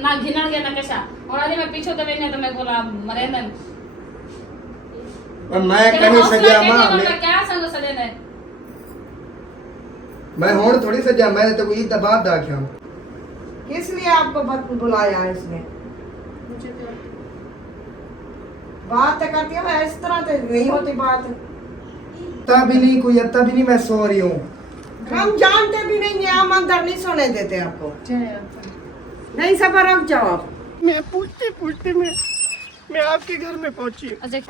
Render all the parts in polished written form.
ना घिनण गया ना कशा और अरे मैं पीछे तो नहीं तो मैं बोला मरेंदन पर मैं कहीं सजा मां क्या संग सजे ने मैं होड़ थोड़ी सजा मैं तो कोई दबाव दाख्या किस लिए आपको बुलाया है इसने? मुझे तो बात करती हो इस तरह तो नहीं होती बात। तभी नहीं कोई तभी नहीं मैं सो रही हूँ। हम जानते भी नहीं है, हम अंदर नहीं सोने देते आपको। नहीं सब रुक जाओ आप। मैं पूछते पूछते मैं आपके घर में पहुंची। अच्छा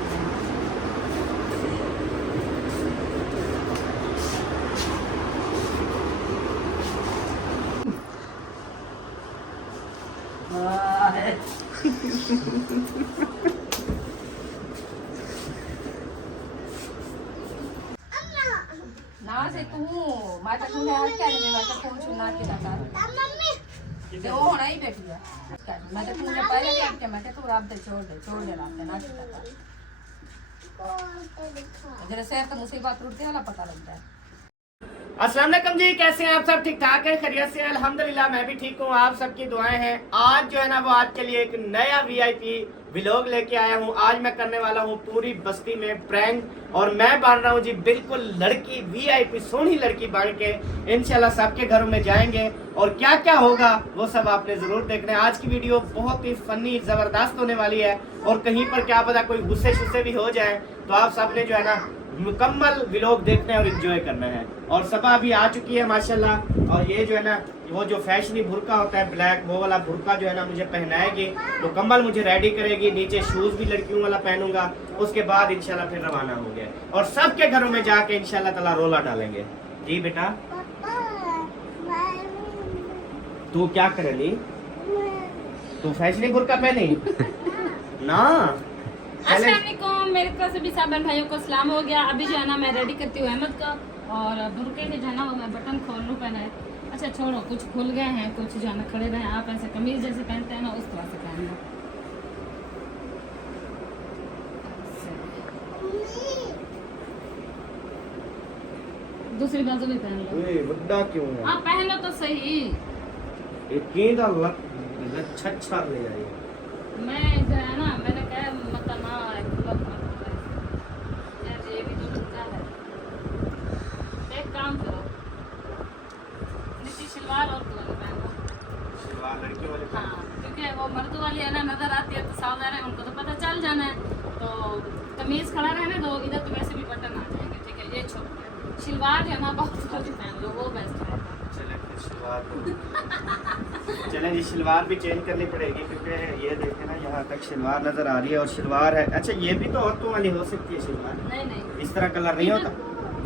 ना से तू मैं तो तूने हर क्या नहीं मैं तो फोन सुनना के लगा तो वो होना ही बैठी है मैं तो तुझे पहले भी अब क्या मैं तो रात दे छोड़ दे रात ना के जरा से तो मुसीबत टूटने वाला पता लगता है। अस्सलाम वालेकुम जी, कैसे हैं आप सब? ठीक ठाक है, खैरियत से हैं? अल्हम्दुलिल्लाह मैं भी ठीक हूँ, आप सबकी दुआएं हैं। आज जो है ना वो आज के लिए एक नया वीआईपी व्लॉग लेके आया हूँ। आज मैं करने वाला हूँ पूरी बस्ती में प्रैंक और मैं बन रहा हूँ जी बिल्कुल लड़की वीआईपी सोहनी लड़की बन के इंशाल्लाह सबके घरों में जाएंगे और क्या क्या होगा वो सब आपने जरूर देखना है। आज की वीडियो बहुत ही फनी जबरदस्त होने वाली है और कहीं पर क्या पता कोई गुस्से शुस्से भी हो जाए तो आप सबने जो है ना मुकम्मल व्लॉग देखना है और एंजॉय करना है। और सभा अभी आ चुकी है माशाल्लाह और ये जो है ना वो जो फैशनी बुर्का होता है ब्लैक वो वाला बुर्का जो है ना मुझे पहनाएगी, मुकम्मल मुझे रेडी करेगी, नीचे शूज भी लड़कियों वाला पहनूंगा, उसके बाद इंशाल्लाह फिर रवाना होंगे और सबके घरों में जाके इंशाल्लाह ताला रोला डालेंगे। जी बेटा तू क्या करेली? तू फैशनी बुर्का पहनी ना? अस्सलाम वालेकुम मेरे तरफ से भी सब बहन भाइयों को सलाम हो गया। अभी जो है ना मैं रेडी करती हूँ अहमद का और बुरके के जो है ना वो मैं बटन खोल लूँ पहना है। अच्छा छोड़ो कुछ खुल गए हैं कुछ जो है ना खड़े रहे आप ऐसे कमीज जैसे पहनते हैं ना उस तरह से पहनना। दूसरी बाजू भी पहन लो। बुड्ढा क्यों है? हाँ पहनो तो सही। छच्छा ले जाइए। मैं जो है ना मैंने कहा मतलब ना यार ये भी तो लुच्चा है। एक काम करो नीचे शलवार और वाली पहनो। शलवार लड़की वाली? हाँ क्योंकि वो मर्द वाली है ना नजर आती है तो सावधान है उनको तो पता चल जाना है तो कमीज खड़ा रहने दो इधर तो वैसे भी बटन आ जाएंगे। ठीक है ये छोड़ शलवार जो है ना बहुत वाली पहन लो वो बेस्ट है। चलें जी शलवार भी चेंज करनी पड़ेगी क्योंकि ये देखें ना यहाँ तक शलवार नजर आ रही है और शलवार है। अच्छा ये भी तो औरतों वाली हो सकती है शलवार? नहीं इस तरह कलर नहीं होता?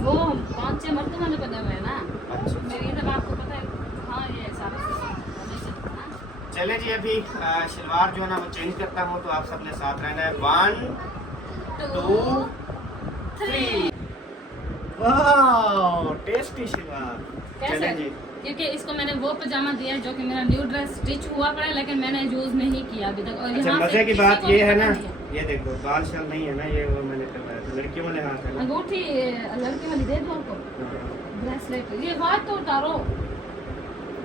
वो 5-6 मर्दों वाले बने हुए हैं ना। अच्छा मेरी इधर आपको पता है हाँ ये सारा नहीं चलता ना। चले जी अभी शलवार जो है ना वो चेंज करता हूँ तो आप सबने साथ रहना है। 1 2 3 वाह टेस्टी शलवार। चलें जी क्योंकि इसको मैंने वो पजामा दिया जो कि मेरा न्यू ड्रेस स्टिच हुआ पड़ा है लेकिन मैंने यूज नहीं किया अभी तक। और अच्छा यहाँ मजे की बात ये है ना ये देखो बाल शाल नहीं है ना ये वो मैंने करवाया था लड़कियों वाले हाथ है ना। अंगूठी लड़की वाली दे दो आपको ब्रेसलेट ये हाथ तो उतारो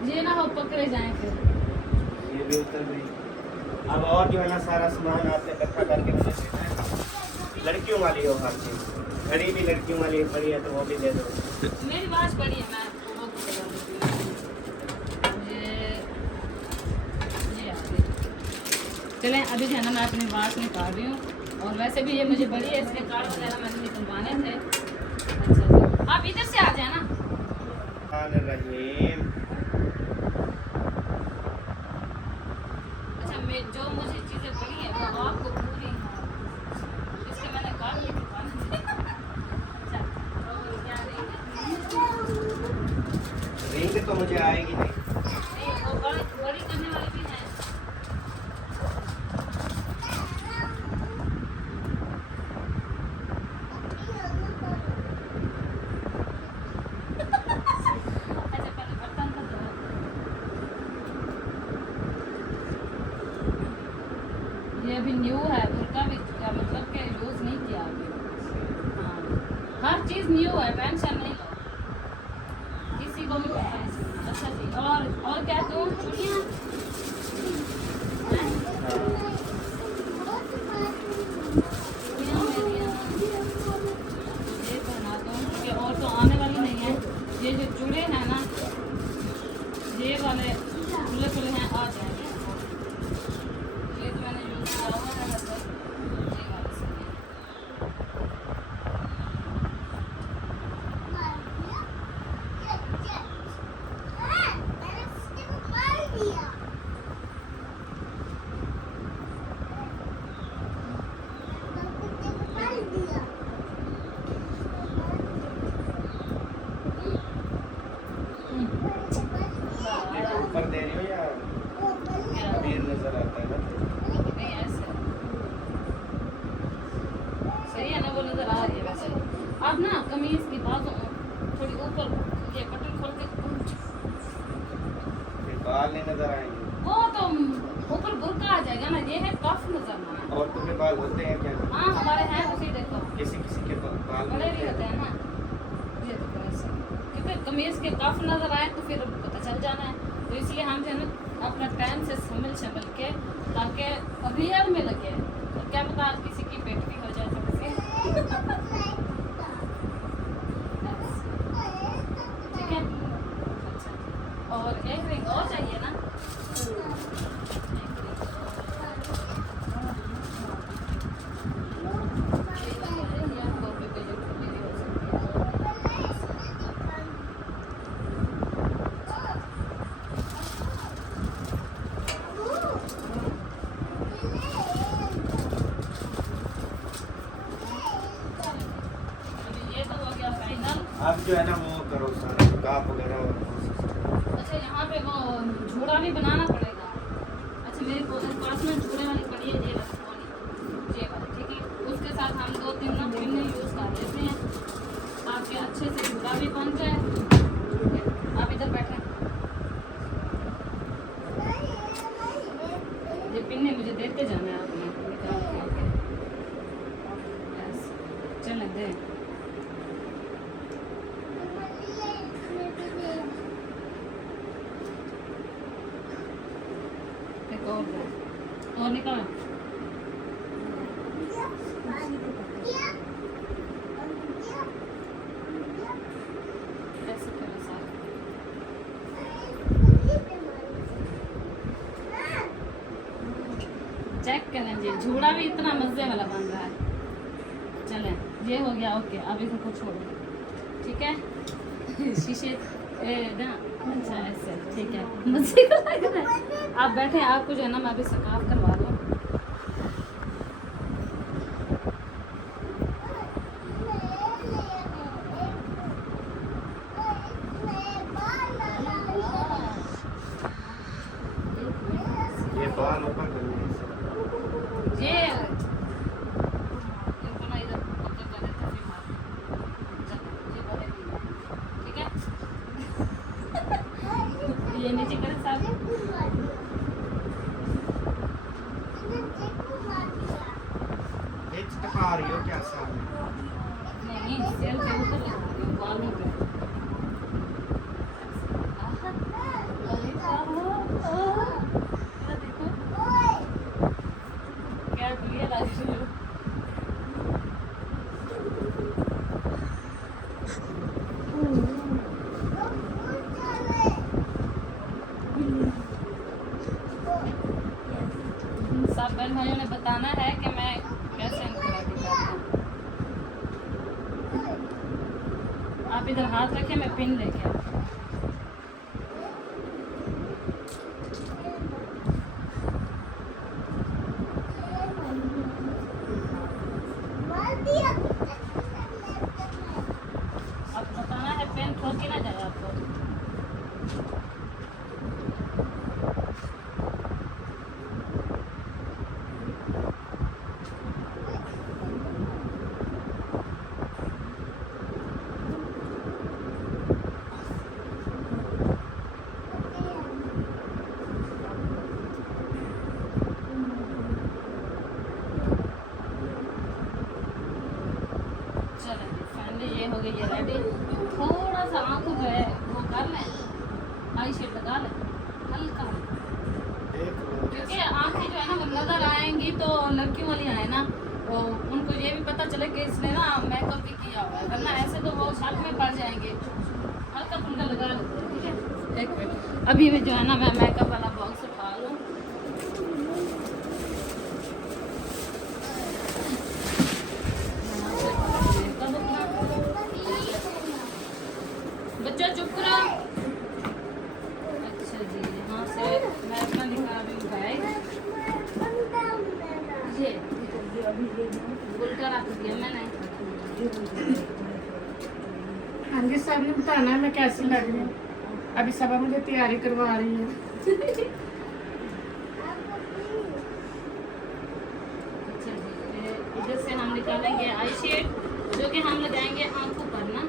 ये ना हो पकड़े जाए फिर। ये भी उतर गई। अब और जो है ना सारा सामान आपने इकट्ठा करके मुझे देना है। लड़कियों वाली हो हर चीज घड़ी भी लड़कियों वाली पड़ी है तो वो भी दे दो। मेरी बात बड़ी है मैं आपको वो बता देती हूँ। ये आ गई। चलें अभी जो है ना मैं अपनी बात निकाल रही हूँ और वैसे भी ये मुझे बड़ी है इसलिए कार्ड वगैरह मैंने निकलवाने थे। अच्छा आप इधर से आ जाए ना। अच्छा मैं जो मुझे चीज़ें पड़ी हैं वो आपको पूरी इसके मैंने कार्ड निकलवाने थे। अच्छा तो क्या रिंग तो मुझे आएगी नहीं। वो बड़ी करने वाली भी है। अच्छा पहले बर्तन तो धो। ये अभी न्यू है बुर्का भी मतलब के यूज नहीं किया अभी। हाँ हर चीज न्यू है टेंशन नहीं लो किसी को भी पता है। अच्छा जी, और क्या दूँ? चूड़ियाँ? हैं? चूड़ियाँ मेरी ये पहना दूँ क्योंकि और तो आने वाली नहीं है। ये जो चूड़े हैं ना, ये वाले खुले खुले हैं, आ जाएंगे। ये तो मैंने यूज़ किया हुआ है वैसे, ये वाले से। ऊपर दे रही हो या अबीर नजर आता है ना? नहीं ऐसे सही है ना, वो नजर आ रही है वैसे। आप ना कमीज की बाजू थोड़ी ऊपर ये बटन खोल के, फिर बाल नहीं नजर आएंगे। वो तो ऊपर बुरका आ जाएगा ना, ये है कफ नजर ना आए। और तुम्हें बाल होते हैं क्या? हाँ हमारे हैं, उसी देखो किसी किसी के बाल बड़े भी होते हैं ना। ये देखो ऐसे, क्योंकि कमीज के कफ नजर आए तो फिर पता चल जाना है। तो इसलिए हम जो है ना अपना टाइम से संभल के, ताकि रियल में लगे। और क्या पता किसी की पेट भी हो जाए थोड़ी सी। ठीक है, अच्छा। और एक रिंग और चाहिए ना? ये तो हो गया फाइनल। अब जो है ना वो करो सारा काप वगैरह और वो सब। अच्छा यहाँ पे वो झूड़ा भी बनाना पड़ेगा। अच्छा मेरे पास में झूड़े वाली पड़ी है, ये वाली, ये वाली, ठीक है। उसके साथ हम 2-3 ना पिन्ने यूज़ कर लेते हैं ताकि अच्छे से झूड़ा भी बन जाए। आप इधर बैठे, ये पिन्ने मुझे देते जाना है आपने निकाल के। चलें दे। एक और निकाल। ऐसे करो सारा। चेक करें जी, झूड़ा भी इतना मजे वाला बन रहा है। चलें, ये हो गया ओके। अब इसको छोड़ो, ठीक है। शीशे ना, अच्छा ऐसे ठीक है, मजे का लग रहा है। आप बैठे, आपको जो है ना मैं अभी सकाफ करवा दूँ। ये बाल ऊपर करने हैं। ये इनको ना इधर पक्का कर देते हैं, फिर मार। चलो, ये वाले भी हैं, ठीक है। ये नीचे करें साहब। ये चिपका रही हो क्या सामने? नहीं, सेल के ऊपर लगा रही हूँ, बालों पे। अरे देखो क्या बढ़िया लग रही है। सब बहन भाइयों ने बताना है कि मैं कैसे इनको रेडी करती हूँ। आप इधर हाथ रखें, मैं पिन लेके आती हूँ। अब बताना है पेन ठोक के ना जाए आपको। चलें फाइनली ये हो गई है रेडी। थोड़ा सा आंखों पे वो कर लें, आई शेड लगा ले हल्का, देख लो क्योंकि आंखें जो है ना वो नजर आएंगी तो लड़कियों वाली आए ना, तो उनको ये भी पता चले कि इसने ना मेकअप भी किया हुआ है, वरना ऐसे तो वो शक में पड़ जाएंगे। हल्का फुल्का लगा लेते हैं, ठीक है। एक मिनट, अभी भी जो है ना मैं मेकअप वाला बॉक्स उठा लूँ। बच्चा चुप करो। अच्छा जी, यहाँ से मैं अपना दिखा रही हूँ बैग, ये उल्टा रख दिया मैंने। हाँ जी, सब ने बताना है मैं कैसी लग रही हूँ। अभी सब मुझे तैयारी करवा रही है। अच्छा जी, इधर से हम निकालेंगे आई शेड जो कि हम लगाएंगे आंखों पर ना।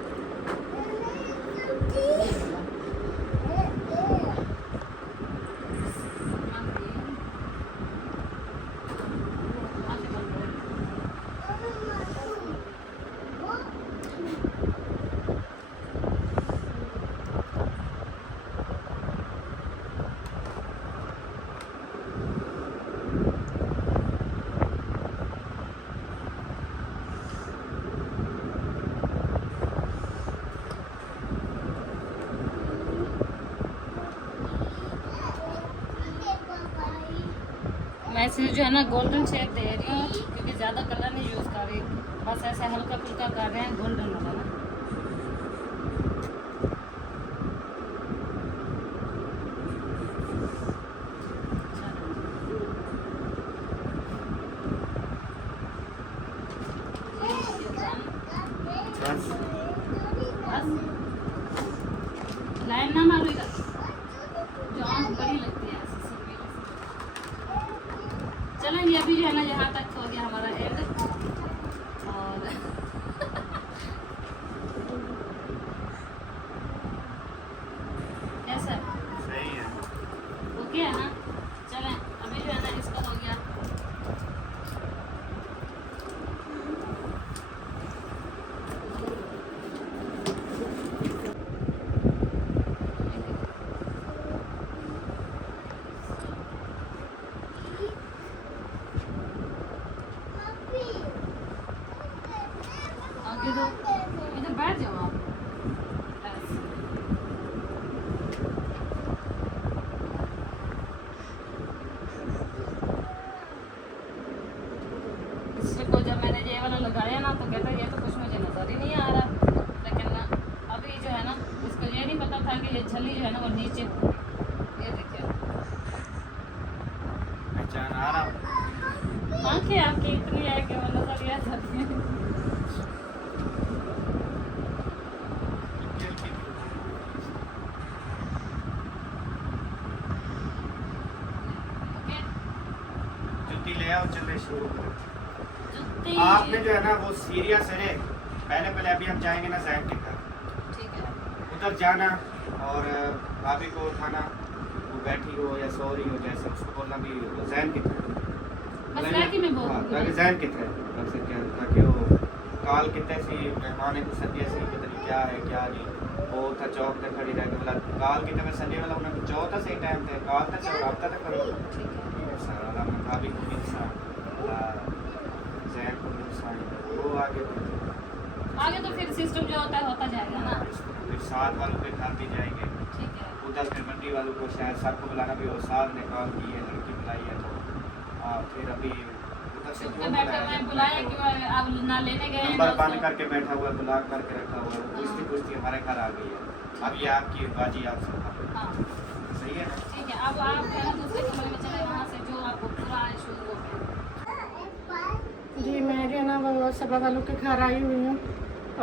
मैं इसे जो है ना गोल्डन शेड दे रही हूँ क्योंकि ज़्यादा कलर नहीं यूज़ कर रही, बस ऐसे हल्का फुल्का कर रहे हैं गोल्डन वाला ना। बस बस लाइन ना मारूंगा, जो आँख बड़ी लगती है ऐसे सफेद। चलो ये अभी जो है ना यहाँ तक हो गया हमारा एंड, और कैसा सही है। ओके है ना। चलें अभी जो है ना इसका हो गया। आगे दो, इधर बैठ जाओ आप। ऐसे। इसको जब मैंने ये वाला लगाया ना तो कहता ये तो कुछ मुझे नजर ही नहीं आ रहा, लेकिन ना अभी जो है ना इसको ये नहीं पता था कि ये छली जो है ना वो नीचे, ये देखिए पहचान आ रहा। आंखें आपकी इतनी है कि वो नजर ही आ जाती है। ओके, जुत्ती ले आओ, चले शुरू करो। जुत्ती आपने जो है ना वो सीरियस है, पहले पहले अभी हम जाएंगे ना जैन के घर, ठीक है। उधर जाना और भाभी को उठाना, वो बैठी हो या सो रही हो जैसे, उसको बोलना भी जैन कितना बस बैठी में बोल दूंगी। ताकि जैन कितना है क्या, ताकि वो काल कितने सी मेहमान को संजय सी कितनी क्या है क्या नहीं, वो था चौक तक खड़ी रह के बोला काल कितने में संजय वाला उन्हें चौथा सही टाइम थे, काल तक चौक हफ्ता तक करो सारा भाभी को नुकसान जैन को नुकसान, वो आगे तो फिर सिस्टम जो होता है होता जाएगा ना। फिर साथ वालों के घर भी जाएंगे, ठीक है। उधर फिर मंडी वालों को शायद सबको बुलाना भी हो, साथ ने कॉल की है लड़की बुलाई है तो फिर अभी उधर से तो बैठा हुआ है, बुलाया क्यों है, आप ना लेने गए हैं नंबर बंद दोस्तों। करके बैठा हुआ है, ब्लॉक करके रखा हुआ है, वो पूछती पूछती हमारे घर आ गई है। अब ये आपकी बाजी आप सब हाँ सही है ना। ठीक है, अब आप है ना दूसरे कमरे में चले, वहाँ से जो आपको पूरा है शुरू हो गया। जी, मैं जो है ना वो सभा वालों के घर आई हुई हूँ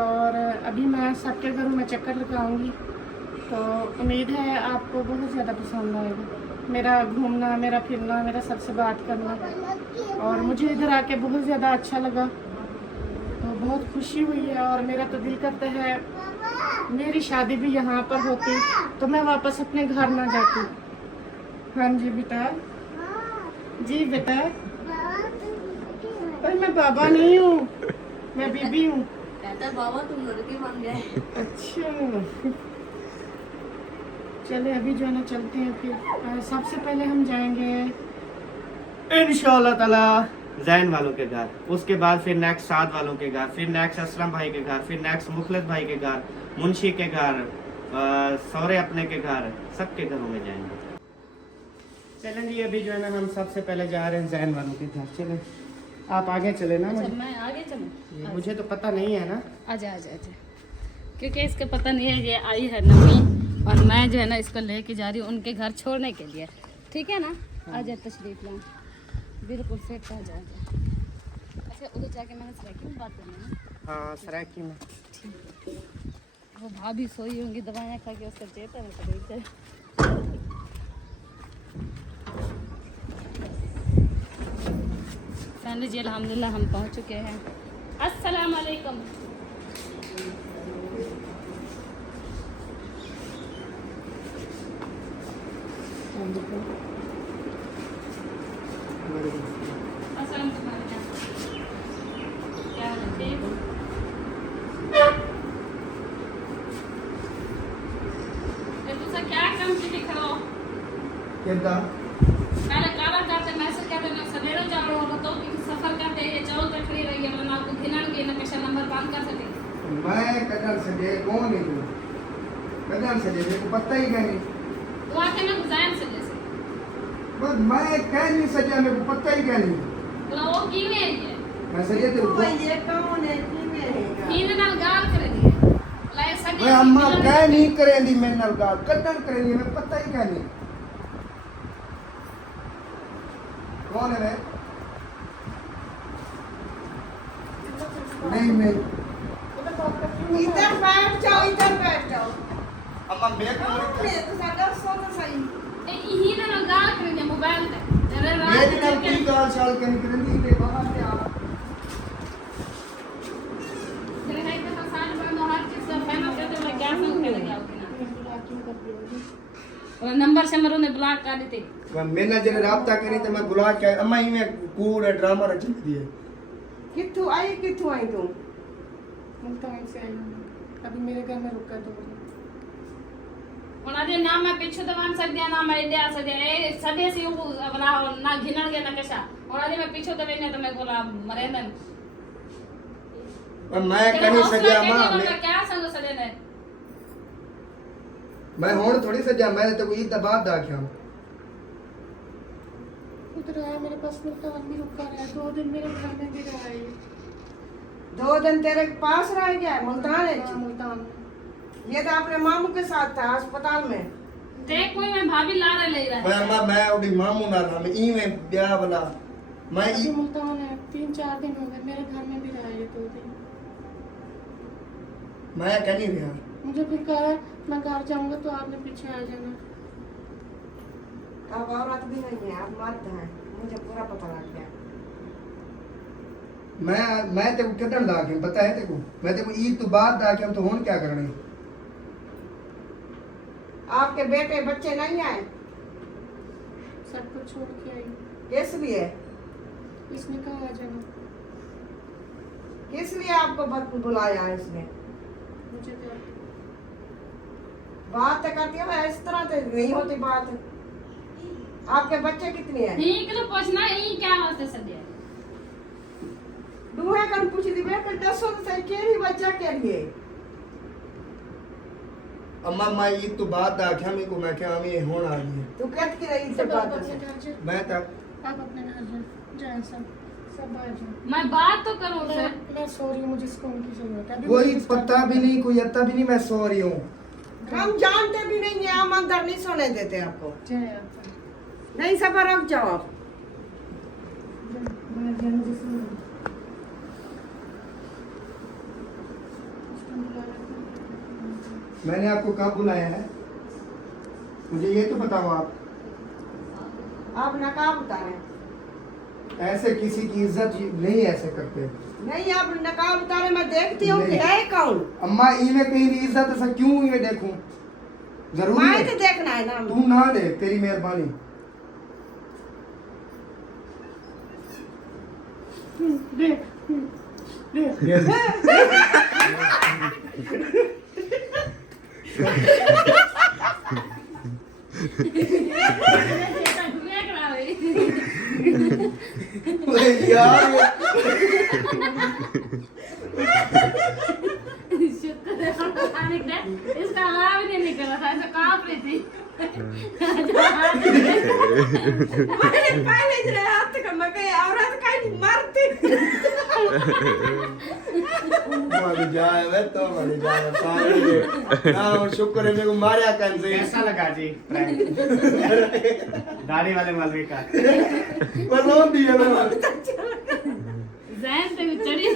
और अभी मैं सबके घरों में चक्कर लगाऊंगी, तो उम्मीद है आपको बहुत ज़्यादा पसंद आएगा मेरा घूमना, मेरा फिरना, मेरा सबसे बात करना, और मुझे इधर आके बहुत ज़्यादा अच्छा लगा, तो बहुत खुशी हुई है। और मेरा तो दिल करता है मेरी शादी भी यहाँ पर होती तो मैं वापस अपने घर ना जाती। हाँ जी बेटा, जी बेटा, पर मैं बाबा नहीं हूँ, मैं बीबी हूँ। कहता बाबा तुम लड़की बन गए। अच्छा, चले अभी जो है ना चलते हैं फिर। सबसे पहले हम जाएंगे इंशाल्लाह ताला जैन वालों के घर, उसके बाद फिर नेक्स्ट साद वालों के घर, फिर नेक्स्ट असलम भाई के घर, फिर नेक्स्ट मुखलिस भाई के घर, मुंशी के घर, सौरे अपने के घर, सबके घरों में जाएंगे। चलें जी, अभी जो है ना हम सबसे पहले जा रहे हैं जैन वालों के घर। चलें, आप आगे चले ना। अच्छा मैं आगे चलूँ? मुझे तो पता नहीं है ना। आजा आजा आजा, क्योंकि इसका पता नहीं है। ये आई है नवी और मैं जो है ना इसको लेके जा रही हूँ उनके घर छोड़ने के लिए। ठीक है ना? आजा तशरीफ लाऊँ, बिल्कुल सेट आ जाए। अच्छा उधर जाके मैंने सराकी में बात करनी है। हाँ सराकी में। वो भाभी सोई होंगी दवाइयाँ खा के, उसका चेता है फैमिली जी। अल्हम्दुलिल्लाह हम पहुँच चुके हैं। अस्सलाम वालेकुम। अस्सलाम वालेकुम। क्या हाल है? ठीक हो? ये तुझसे क्या काम की दिख रहा हो? कितना पहले काला करते मैसेज करते ना सवेरे जा रहे हो तो कि सफर करते ये चौल पे खड़ी रही है, वरना आपको घिनन के ना कैसा नंबर बांध कर सके। मैं कदर से दे कौन है तू? कदर से दे, मेरे को पता ही नहीं। तो आके ना गुजाइन से जैसे बस मैं कह नहीं सजा, मेरे को पता ही नहीं। तो वो की में है मैं सजा तेरे को। ये कौन है की में है इन नाल गाल कर दी लाए सगे। मैं अम्मा कह नहीं करेंदी, मैं नल गाल कदर करेंदी, मैं पता ही नहीं। कौन है रे? नहीं इधर बैठ जाओ, इधर बैठ जाओ। अम्मा मैं कौन है? तो साडा सो तो सही। ए ही ना गाल कर दी मोबाइल पे। अरे मेरी नल रात की गाल शाल कहीं करेंदी बे बाहर से आ। तेरे है तो साल भर में हर चीज का फेमस करते मैं क्या सुन के लगा और नंबर से मरो ने ब्लॉक कर दी थी। मैंने जरे राब्ता करी तो मैं बुला के अम्मा ही में कूड़ ड्रामा रच दिए। कित्थू आई तू? मुल्तान से आई हूँ, अभी मेरे घर में रुका 2 दिन। और अरे ना मैं पीछे तो मान सकती ना मैं इंडिया से ए सदे से वो वाला ना घिनल के ना कैसा। और अरे मैं पीछे तो नहीं तो मैं बोला मरे ना। और मैं कहीं सजा मां मैं क्या संग सदे ने मैं होड़ थोड़ी सजा, मैं तो ईद दा बाद दा क्या उधर आया मेरे पास मुल्तान भी रुका रहा, 2 दिन मेरे घर में भी रहा है। 2 दिन तेरे पास रह गया मुल्तान है। हाँ, मुल्तान में। ये तो अपने मामू के साथ था अस्पताल में। देख कोई मैं भाभी ला रहे ले रहा मैं है। अम्मा मैं ओडी मामू ना रहा, मैं ई में ब्याह वाला मैं अभी ई मुल्तान है, 3-4 दिन हो गए, मेरे घर में भी रहा है 2 दिन। मैं कह नहीं रहा। मुझे फिर कहा मैं घर जाऊंगा तो आपने पीछे आ जाना। अब औरत भी नहीं है, अब मर्द है, मुझे पूरा पता लग गया। मैं तेको कितन दा के पता है तेको? मैं तेको ईद तो बाद दा के हम तो होन क्या करनी? आपके बेटे बच्चे नहीं आए? सब कुछ छोड़ के आई। किस लिए? इसने कहा आ जाना। किस लिए आपको बुलाया है इसने? मुझे तो बात तो करती हो इस तरह तो नहीं होती बात। आपके बच्चे कितने हैं? ठीक तो पूछना ही क्या वास्ते सदे। दूहे कन पूछ दी बेटा दसो तो सही के ही बच्चा के लिए। अम्मा मैं ईद तो बाद दा के हम को मैं क्या हम ये होन आ गई। तू कहत की रही सब तो आप बात अपने है। घर जाओ, मैं तक आप अपने घर जाए सब आ जाओ। मैं बात तो करूं से। मैं सो रही हूँ, मुझे इसको उनकी जरूरत है। अभी कोई मुझे पता भी नहीं, कोई अता भी नहीं, मैं सो रही हूँ। हम जानते भी नहीं है, हम अंदर नहीं सोने देते आपको। जय आता नहीं सब रुक जाओ आप। मैं जय मुझे सुन लो। मैंने आपको कब बुलाया है? मुझे ये तो बताओ आप। आप नकाब उतारे। ऐसे किसी की इज्जत नहीं ऐसे करते। नहीं आप नकाब उतारे, मैं देखती हूँ कि नहीं। है कौन। अम्मा ई में कहीं भी इज्जत ऐसा क्यों ये देखूं? जरूरी मैं है तो देखना है ना। तू ना दे, तेरी मेहरबानी। देख यार शुक्र है भगवान ने इसका आवाज नहीं निकला था, ऐसे कांप रही थी। मैंने पहले ही हाथ का मगे औरत का नहीं मारती। मर जाए वे तो मर जाए पागल है। ना शुक्र है मेरे को मारा कन से। कैसा लगा जी प्रैंक? दाढ़ी वाले मौलवी का बनो दिए मैं जैन पे चढ़ी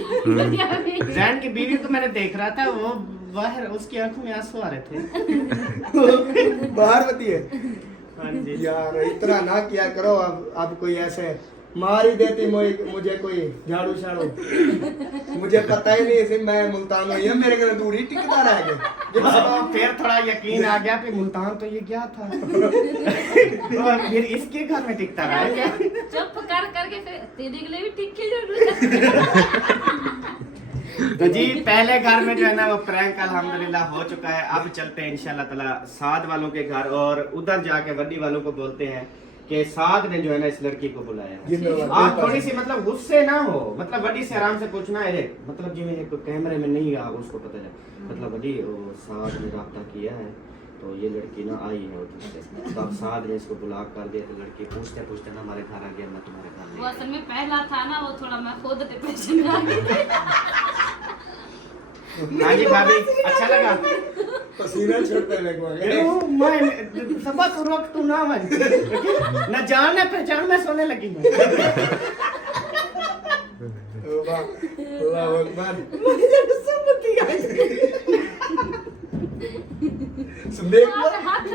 जैन की बीवी को मैंने देख रहा था, वो बाहर उसकी आंखों में आंसू आ रहे थे। बाहर बतिए हाँ जी। यार इतना ना किया करो। अब कोई ऐसे मार ही देती मुझे कोई झाड़ू शाड़ू। मुझे पता ही नहीं सिर्फ मैं मुल्तान हुई है, मेरे घर दूर ही टिकता रह गया। तो फिर थोड़ा यकीन आ गया कि मुल्तान तो ये क्या था। और फिर इसके घर में टिकता रहा है क्या? चुप कर करके फिर तेरे के लिए भी टिक्की जरूर है। तो जी पहले घर में जो है ना वो प्रैंक अल्हम्दुलिल्लाह हो चुका है। अब चलते हैं इंशाल्लाह ताला साद वालों के घर, और उधर जाके वड्डी वालों को बोलते हैं कि साद ने जो है ना इस लड़की को बुलाया है। आप थोड़ी सी मतलब गुस्से ना हो, मतलब वड्डी से आराम से पूछना है, मतलब जिਵੇਂ एक कैमरे में नहीं आ उसको पता चले, मतलब वड्डी वो साद ने राब्ता किया है तो ये लड़की ना आई है उधर से, तो अब साद ने इसको ब्लॉक कर दिया। तो लड़की पूछते पूछते ना हमारे घर आ गया, मैं तुम्हारे घर वो नहीं असल में पहला था ना, वो थोड़ा मैं खुद डिप्रेशन में आ गई थी। हाँ जी भाभी अच्छा लगा। पसीना छूटने लगा। मैं सबा तू रोक तू ना मन ना जान ना पहचान मैं सोने लगी हूँ। वाह वाह अकबर मुझे समझती है। मेकुआ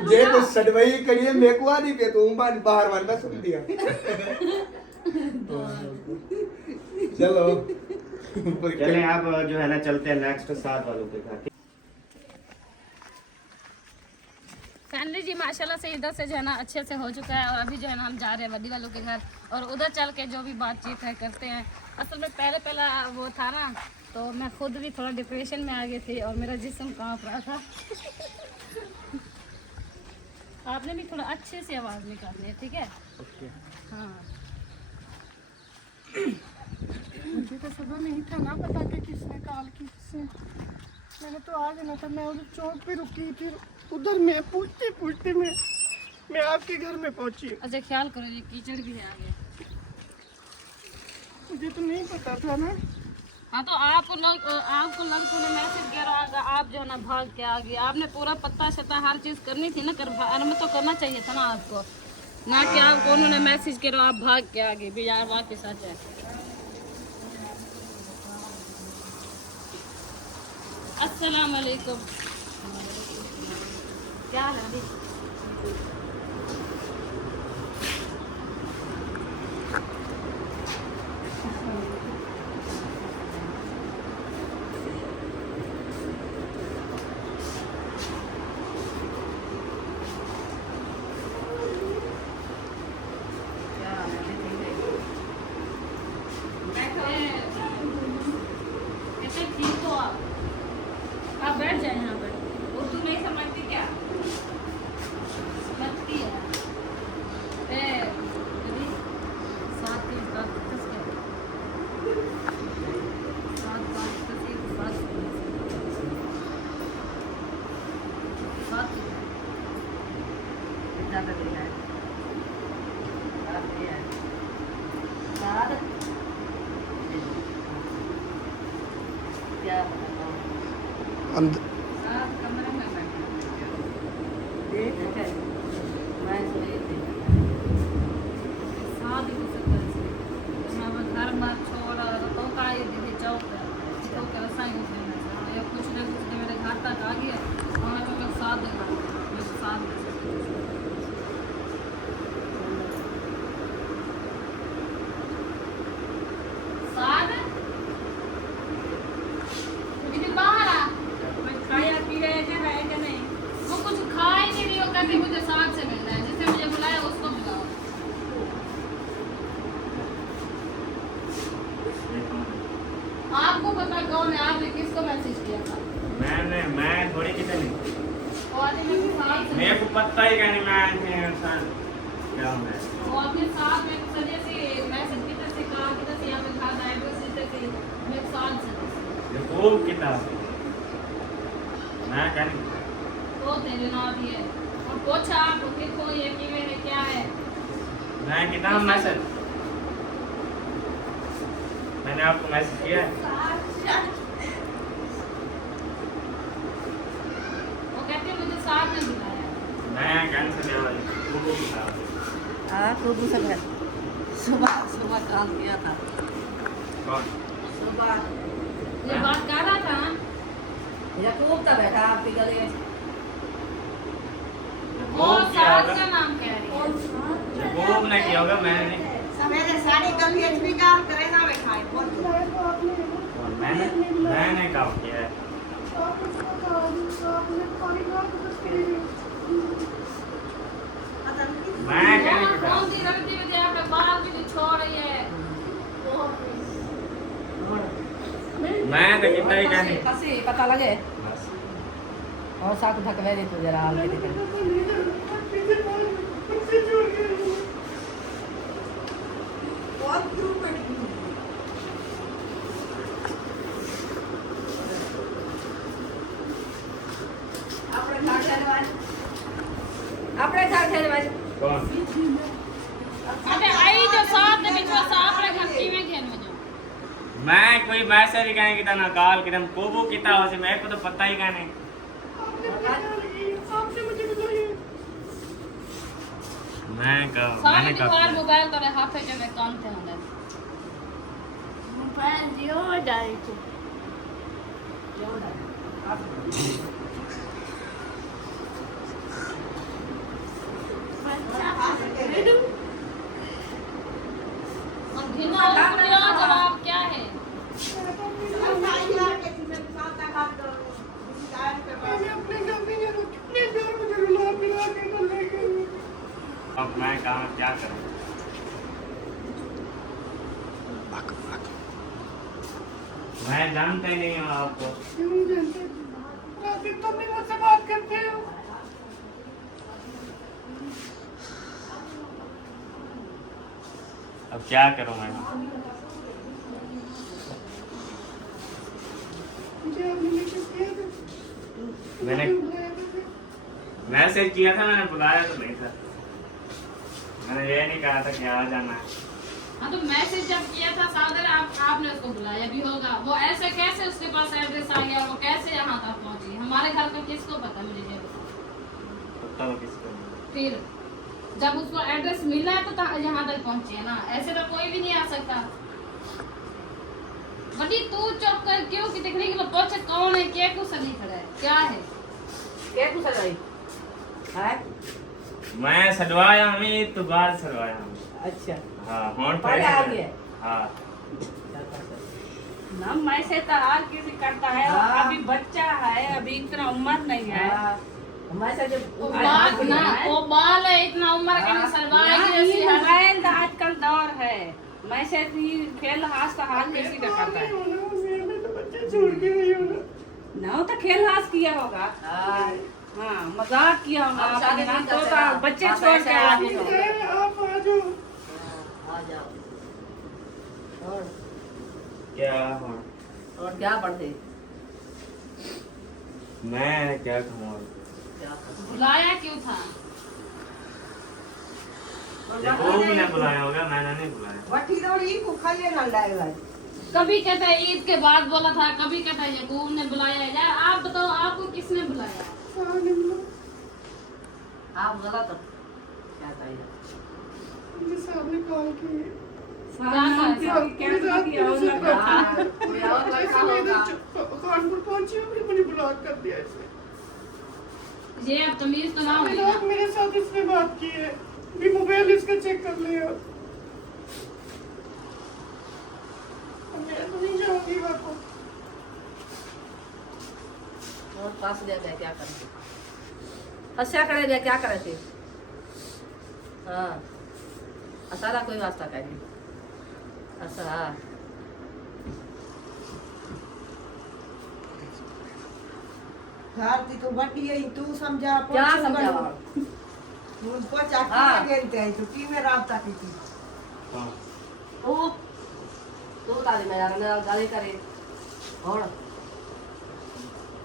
जे तो सडवई करिए मेकुआ नहीं पे तू बाहर वन में सुन दिया। चलो चले अब जो है ना चलते हैं नेक्स्ट साथ वालों के घर। फैमिली जी माशाल्लाह से इधर से जो है ना अच्छे से हो चुका है, और अभी जो है ना हम जा रहे हैं वड्डी वालों के घर, और उधर चल के जो भी बातचीत है करते हैं। असल में पहला वो था ना, तो मैं खुद भी थोड़ा डिप्रेशन में आ गई थी और मेरा जिस्म कांप रहा था। आपने भी थोड़ा अच्छे से आवाज़ निकालनी है, ठीक है? हाँ मुझे तो सुबह नहीं था ना पता कि किसने कॉल की किसने। मैंने तो आ जाना था, मैं उधर चौक पे रुकी, फिर उधर मैं पूछते पूछते मैं आपके घर में पहुंची। अच्छा ख्याल करो, ये कीचड़ भी है आगे। मुझे तो नहीं पता था ना। हाँ तो आपको लड़कों ने मैसेज किया होगा, आप जो है ना भाग के आ गए। आपने पूरा पत्ता शता हर चीज़ करनी थी ना, में तो करना चाहिए था ना आपको, ना कि आपको उन्होंने मैसेज किया आप भाग के आ गए। भी यार वाकई सच है। अस्सलाम वालेकुम, क्या हाल है अभी? कैसे ठीक हो आप बैठ जाए यहाँ पर। उर्दू नहीं समझती क्या? समझती है। दीदी 7 3 7 10 के 7 5 10 1 7 ज़्यादा देना है। क्या आप कमरे में बैठे ठीक है। मैं सोई थी 7 दिन से मैं घर बार छोड़ तो का ये दीदी चौक तो के रसाई उठने ये कुछ ना कुछ मेरे घर तक आ गया। और तो 7 दिन मैं 7 दिन कि मुझे साथ से मिलना है, जिसने मुझे बुलाया उसको बुलाओ। आपको पता कौन है? आपने किसको मैसेज किया था? मैं थोड़ी कितनी और आदमी के साथ मैं पता ही नहीं मैं इंसान क्या मैं वो अपने साथ में सजे से मैसेज की तरह से कहा कि तरह यहाँ पे खाना है बस इस तरह से मेरे साथ से ये खूब किताब मैं क्या नहीं तो तेरे नाम दिए और पूछा आपको किसको ये किवे है क्या है मैं किताब मैसेज मैंने आपको मैसेज किया है वो कहते हैं मुझे साथ में बुलाया मैं कैंसिल किया वाली खूब किताब हाँ तो दूसरा सुबह सुबह काम किया था कौन सुबह ये बात कर रहा था ना यकूब तो बैठा आपके गले में वो साथ का नाम क्या है खूब ने किया होगा मैंने नहीं सवेरे साड़ी गली एचपी काम करे ना में खाए बोल मैंने काम किया है मैं क्या नहीं किताब कौन सी रखती हुई आपने बाल भी छोड़ रही है मैं तो कितना ही क्या नहीं कसी पता लगे बस और साथ धकवे दे तू जरा हाल के देखे આપણે ઘર છે ભાઈ कौन अबे आई जो साथ में बिचवा साफ रखा की में घेन में जो मैं कोई मैसेज ही कहने की था ना कॉल की तुम कोबो कितना हो से मेरे को तो पता ही कहने मैं कहा सारे मैंने दीवार कहा मोबाइल तो हाथ पे में काम थे होंगे मोबाइल दियो जाए तो अब घिना जवाब क्या है अब मैं कहा क्या करूं मैं जानता ही नहीं हूँ आपको तुम भी मुझसे बात करते हो अब क्या करूं मैं मुझे आपने मैसेज किया था मैंने मैसेज किया था मैंने बुलाया तो नहीं था मैंने ये नहीं कहा था कि आ जाना है हाँ तो मैसेज जब किया था सादर आपने उसको बुलाया भी होगा वो ऐसे कैसे उसके पास एड्रेस आ गया और वो कैसे यहाँ तक पहुँची हमारे घर का किसको पता मुझे ये बताओ पता तो किसको नहीं। फिर जब उसको एड्रेस मिला है तो यहाँ तक पहुँची है ना ऐसे तो कोई भी नहीं आ सकता बड़ी तू चुप कर क्यों कि दिख रही कि पूछे कौन है क्या कुछ नहीं खड़ा है क्या है क्या कुछ सजाई है मैं सजवाया हमें तो बाल सजवाया हमें अच्छा हाँ होंठ पहले पे आ गया हाँ ना मैं से तो हर किसी करता है हाँ। अभी बच्चा है अभी इतना उम्र नहीं है हमारे जब वो बाल ना वो बाल है इतना उम्र के नहीं सलवार की जैसी है मोबाइल का आजकल दौर है मैं से खेल हास तो हाथ किसी का करता है तो बच्चे छोड़ के गई हो ना ना तो खेल हास किया होगा हाँ मजाक किया होगा अब शादी आपने, नहीं तो करते ना। बच्चे आप छोड़ ऐसे के आ आगे जाओ। आप आ जाओ आ जाओ और क्या हाँ और क्या पढ़ते मैं क्या कहूँ क्या पढ़ते बुलाया क्यों था याकूब ने बुलाया होगा मैंने नहीं बुलाया वठी दौड़ी को खाली ना लगेगा कभी कहता है ईद के बाद बोला था कभी कहता है यकूब ने बुलाया है यार आप बताओ आपको किसने बुलाया आप गलत हो क्या चाहिए मुझे सामने कॉल की क्या किया होगा कोई और लड़का होगा कानपुर पहुंची और फिर मुझे ब्लॉक कर दिया इसने ये अब तमीज तो ना अभी होगी रात मेरे साथ इसने बात की है भी मोबाइल इसका चेक कर लिया मैं तो नहीं जाऊंगी वापस और पास दे गए क्या करेंगे अच्छा करेंगे क्या करे थे हाँ सारा कोई वास्ता करेंगे अच्छा भारती तो बड़ी है तू समझा क्या समझावा उनको चाकी हाँ। गेलते हैं तो की में रास्ता की थी तू ताली में यार ना गाली करे और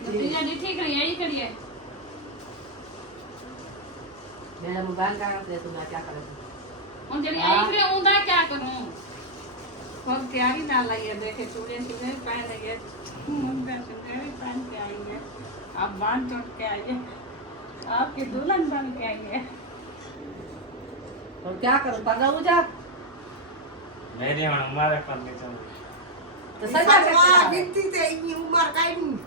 भतीजा जी ठीक रही यही करिए मेरा मोबाइल का दे तो मैं क्या करूं उन जरी आई फिर उंदा क्या करूं और तैयारी ना लाइए देखे चूड़े सीने पहन लेंगे मुंडा सीने भी पहन के आएंगे आप बांध चोट के आइए आपकी दुल्हन बन के आइए और क्या करूं पगला हो जा मेरी हमारे पर ले चल तो सजा के सजवा गिनती ते इतनी उम्र का ही नहीं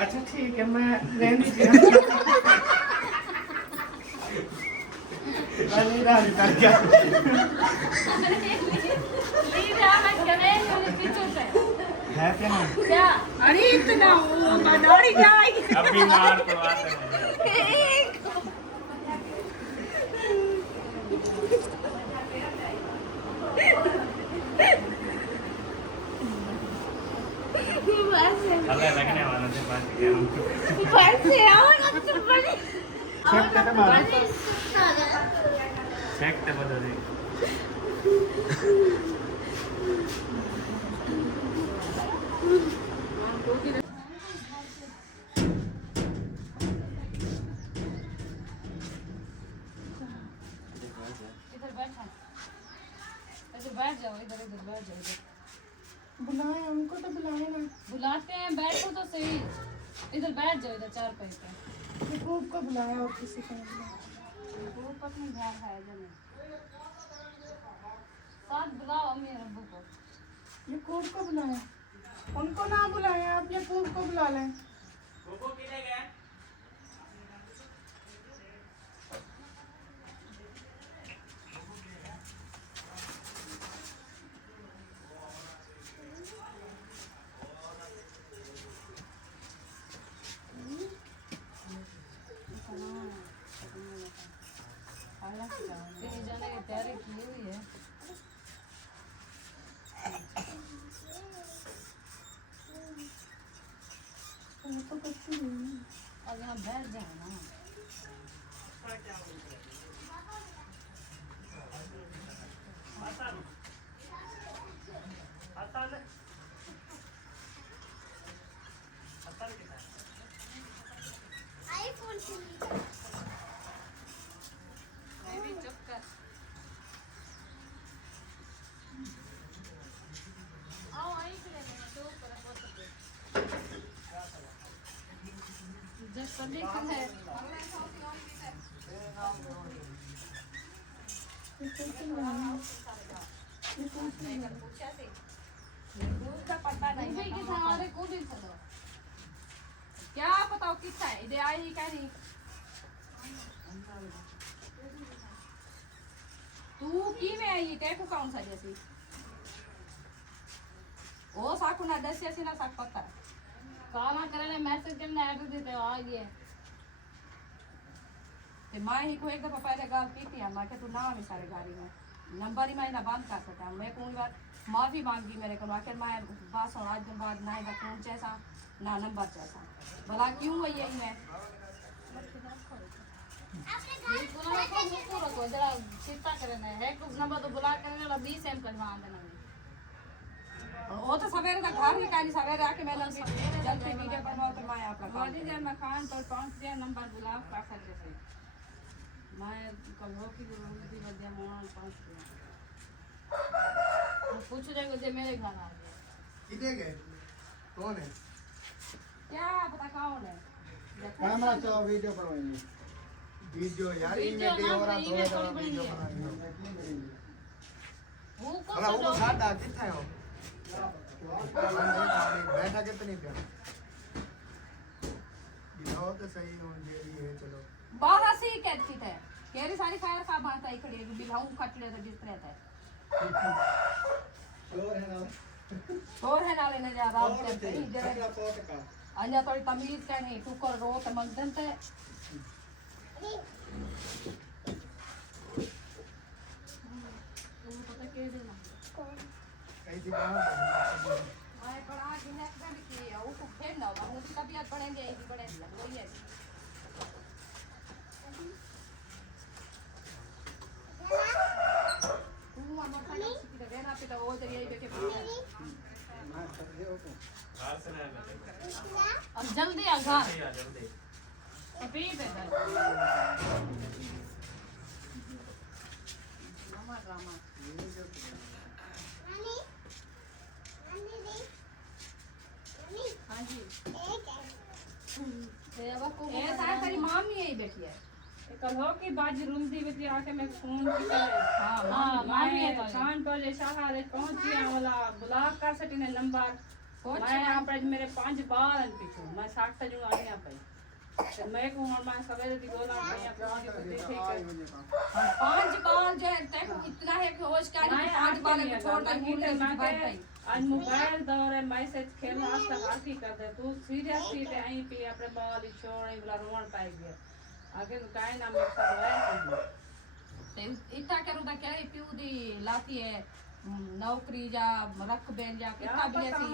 अच्छा ठीक है मैं रहने दीजिए नहीं रहा क्या लीड आ मैं करे मेरे पीछे से है क्या क्या अरे इतना वो बदौड़ी जाएगी अभी मार तो आते हैं अल्लाह लगने वाला से बात किया चेक करते बात चेक करते बता दे इधर बैठो इधर बैठ जाओ इधर इधर बैठ जाओ इधर बुलाए उनको तो बुलाए ना बुलाते हैं बैठो तो सही इधर बैठ जाओ इधर चार पैर पे खूब को बुलाया और किसी को नहीं बुलाया वो पत्नी घर है इधर साथ बुलाओ अम्मी और अब्बू को यकूब को बुलाया उनको ना बुलाया आप यकूब को बुला लें कहीं जाने की तैयारी की हुई है तो कुछ नहीं है। अब यहाँ बैठ जाओ ना बेबी चुप कर आओ आई के लिए तो ऊपर बहुत जब सभी का है क्या बताओ कितना है इधर आई क्या नहीं तू की में आई टेकू कौन सा जैसी ओ साकू ना 10 ऐसी ना साक पता काला करने मैसेज करने ऐड देते हो आ गए ते मां ही को एक दफा पहले गाल की थी मां के तू ना में सारे गाड़ी में नंबर ही मैं ना बंद कर सकता मैं कोई बार माफी मांगी मेरे को आखिर मैं बस और आज दिन बाद ना ही फोन जैसा ना नंबर जैसा भला क्यों है यही मैं जरा चिंता करना है कुछ नंबर तो बुला करने 20 एम करवा देना वो तो सवेरे तक घर ही काली सवेरे आके मैं जल्दी वीडियो बनवाओ तो मैं अपना गाड़ी जब मैं खान तो 5 दिया नंबर बुला पाकर जैसे मैं कल हो की भी बदिया मोहन 5 दिया पूछ जाएगा जे मेरे घर आ गए किधर गए कौन है क्या पता कौन है कैमरा चलाओ वीडियो बनवाएंगे वीडियो यार वीडियो वीडियो ना और बनाइए, थोड़ा थोड़ी वीडियो बनाइए। बनाएंगे वो को अरे वो सादा कितना है वो बैठा कितनी पे दिखाओ तो सही हो जे है चलो बहुत हंसी कहती थे केरी सारी फायर का बात आई खड़ी है बिलाऊ कट ले तो जिस तरह था और है ना लेने जा रहा हूं अन्य थोड़ी तमीज का नहीं तू कर रो तो मंगदन थे अब जल्दी आ घर अभी पे तेरी मामी यही बैठी है। कल हो की बाजी रूमती बेटी आके मैं फोन की हाँ, मामी है तो। शान पर जैसा हारे पहुंची वाला ब्लॉक का सटी ने नंबर मैं यहाँ पर मेरे 5 बार पीछू मैं 60 तक जो आ गया पे तो मैं को और मैं सवेरे दी बोला मैं अपने को देखे 5 बार जो है देखो इतना है कि होश का नहीं 5 बार में छोड़ कर भूल गई बात भाई। आज मोबाइल दौर है मैसेज खेल आज तक आती कर दे तू सीरियसली ते आई पे अपने बाल छोड़ बोला रोण पाई गया आगे तो काय नाम एक सब इतना करूँ तो क्या प्यू दी लाती है नौकरी जा रख बेन जा कितना भी ऐसी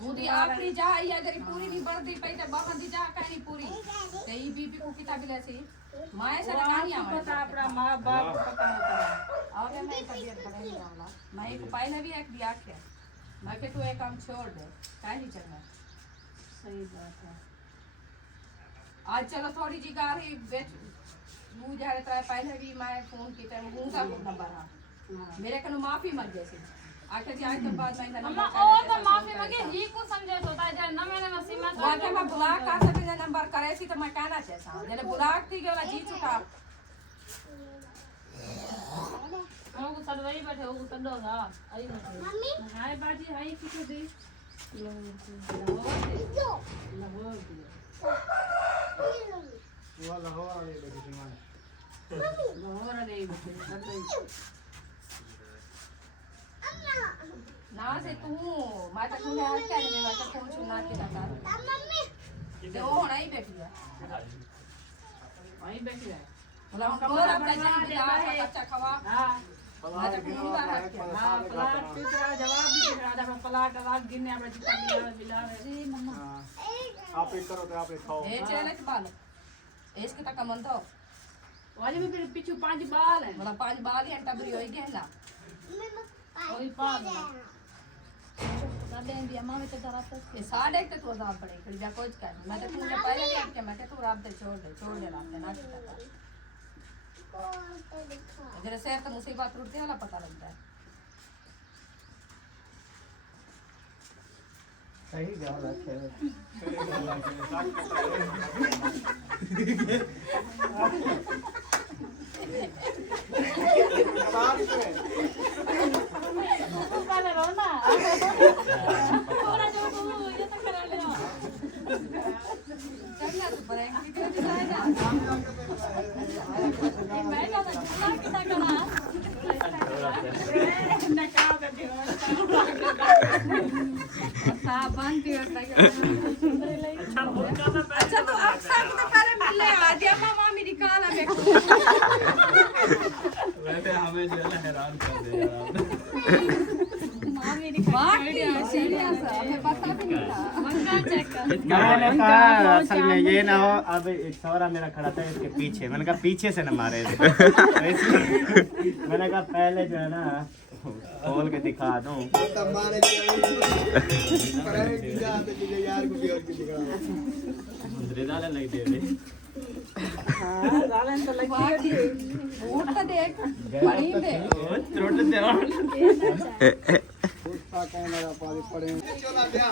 पूरी आखिरी जा या जरी पूरी नहीं बढ़ती पई ते बाहर दी जा कहीं पूरी ते ई बीबी को कितना भी ऐसी माए से कहानियां पता अपना माँ बाप को पता होता है और मैं तबीयत बदल जाऊंगा मैं एक पहले भी एक दिया के मैं के तू एक काम छोड़ दे काहे नहीं चलना। सही बात है। आज चलो थोड़ी जी गाड़ी बेच मुंह जा रहा है पहले भी मैं फोन की टाइम मुंह का नंबर हां मेरे कनु माफी मत जैसे आखिर जी आज के बाद मैं मम्मा ओ तो माफी मांगे ही को समझे होता है जे न मैंने वसीमा वाके मैं ब्लॉक का सकते जे नंबर करे सी तो मैं कहना चाहता हूं जने ब्लॉक थी गेला जी चुका ओ को सदवाई बैठे ओ को सदो गा आई मम्मी हाय बाजी हाय किसे दे ना से तू मैं तो तूने हर क्या नहीं मैं तो फोन सुनना के जाता मम्मी दे वो नहीं बैठी है वहीं बैठ गए बोला हम कमर अब जा है अच्छा खवा हां मैं तो फोन बाहर रख के हां प्लाट तीसरा जवाब भी दे रहा था प्लाट आवाज गिनने अपने जितना मिला जी मम्मा आप एक करो तो आप एक खाओ ए चले के बाल इसके तक मन तो वाले में फिर पीछे 5 बाल है बोला 5 बाल ही अंटा बरी होई गए ना ओई पाग साडे इंडिया मां में तो जरा तो ये साडे के तो जा पड़े फिर जा कुछ कर मैं तो तुझे पहले भी आपके मैं तो रात दे छोड़ दे रात ना की अगर से तो मुसीबत टूटती है ना पता लगता है सही ध्यान रखे वाला रोना थोड़ा जो तू ये तो करा ले करना तो पड़ेगा वीडियो दिखाए ना मैं तो झूला कितना करा ना क्या कर दियो साबन दियो अच्छा तो अक्सर तो करे मिले आ दिया मामा मेरी काला में वैसे हमें जो है ना हैरान कर दे यार सीरियस हमें पता भी नहीं था मंगा चेक कर मैंने कहा असल में ये ना हो अब एक सौरा मेरा खड़ा था इसके पीछे मैंने कहा पीछे से न मारे तो मैंने कहा पहले जो है ना खोल के दिखा दूं तब मारे पर यार को भी और की दिखा रिजाले नहीं दे दे हां रालन तो लगी वोट तो देख बड़ी दे त्रोट दे उसका कैमरा पाले पड़े चला गया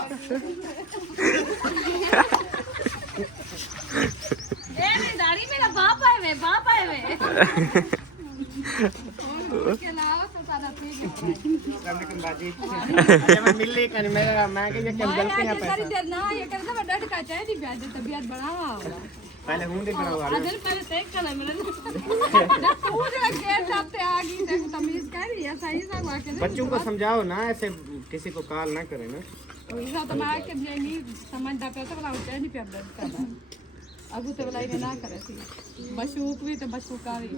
ए मेरी दाढ़ी मेरा बाप आए वे के लाओ तो सारा ठीक है मैं मिल ली कहीं मैं कि ये क्या गलती है पैसा देर ना ये कर दे डट का चाहे दी ब्याज तबीयत बढ़ावा पहले हूं दे करा आदर पहले चेक कर मेरे तू जरा गेट साथ आ गई देखो तमीज कर रही है सही से हुआ के बच्चों को समझाओ ना ऐसे किसी को कॉल ना करें ना वही तो मैं के नहीं समझ दा पे तो बोला उठे नहीं पे अपडेट करना अगू तो बुलाई ना करे थी बशूक भी तो बशूका भी